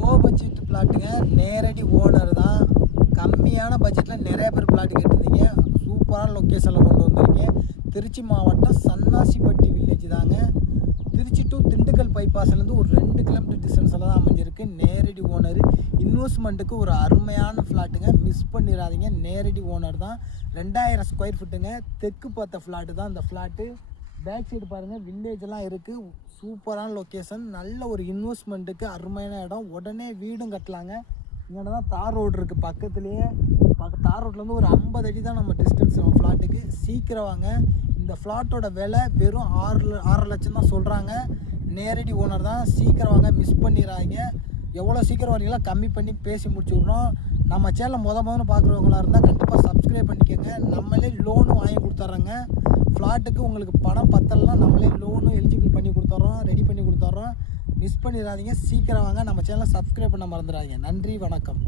Low budget பிளாட்டுங்க, நேரடி owner தான். கம்மியான பட்ஜெட்டில் நிறைய பேர் பிளாட் கேட்டிருந்தீங்க. சூப்பரான லொக்கேஷனில் கொண்டு வந்திருக்கேன். திருச்சி மாவட்டம் சன்னாசிப்பட்டி வில்லேஜ் தாங்க. திருச்சி டு திண்டுக்கல் பைபாஸ்லேருந்து ஒரு 2 கிலோமீட்டர் டிஸ்டன்ஸில் தான் அமைஞ்சிருக்கு. நேரடி ஓனர், இன்வெஸ்ட்மெண்ட்டுக்கு ஒரு அருமையான ஃப்ளாட்டுங்க. மிஸ் பண்ணிடாதீங்க. நேரடி ஓனர் தான். 2000 ஸ்கொயர் ஃபீட்டுங்க. தெற்கு பார்த்த ஃப்ளாட்டு தான் இந்த ஃப்ளாட்டு. பேக் சைடு பாருங்கள், வில்லேஜெல்லாம் இருக்குது. சூப்பரான லொக்கேஷன், நல்ல ஒரு இன்வெஸ்ட்மெண்ட்டுக்கு அருமையான இடம். உடனே வீடும் கட்டலாங்க. இங்கே தான் தார் ரோடு இருக்குது பக்கத்துலேயே. தார் ரோட்லேருந்து ஒரு 50 அடி தான் நம்ம டிஸ்டன்ஸ் நம்ம ஃப்ளாட்டுக்கு. சீக்கிரம் வாங்க. இந்த ஃப்ளாட்டோட விலை வெறும் 6 லட்சம் தான் சொல்கிறாங்க. நேரடி ஓனர் தான். சீக்கிரம் வாங்க, மிஸ் பண்ணிடாதீங்க. எவ்வளோ சீக்கிரம் வரீங்களோ கம்மி பண்ணி பேசி முடிச்சு விட்றோம். நம்ம சேனலை முதல்ல பார்க்குறவங்களா இருந்தால் கண்டிப்பாக சப்ஸ்கிரைப் பண்ணிக்கோங்க. நம்மளே லோனும் வாங்கி கொடுத்துட்றோங்க. ஃப்ளாட்டுக்கு உங்களுக்கு பணம் பத்தலைன்னா நம்மளே லோனும் எலிஜிபிள் பண்ணி கொடுத்துட்றோம், ரெடி பண்ணி கொடுத்துட்றோம். மிஸ் பண்ணிடாதீங்க. சீக்கிரம் வாங்க. நம்ம சேனலை சப்ஸ்கிரைப் பண்ண மறந்துடாதீங்க. நன்றி, வணக்கம்.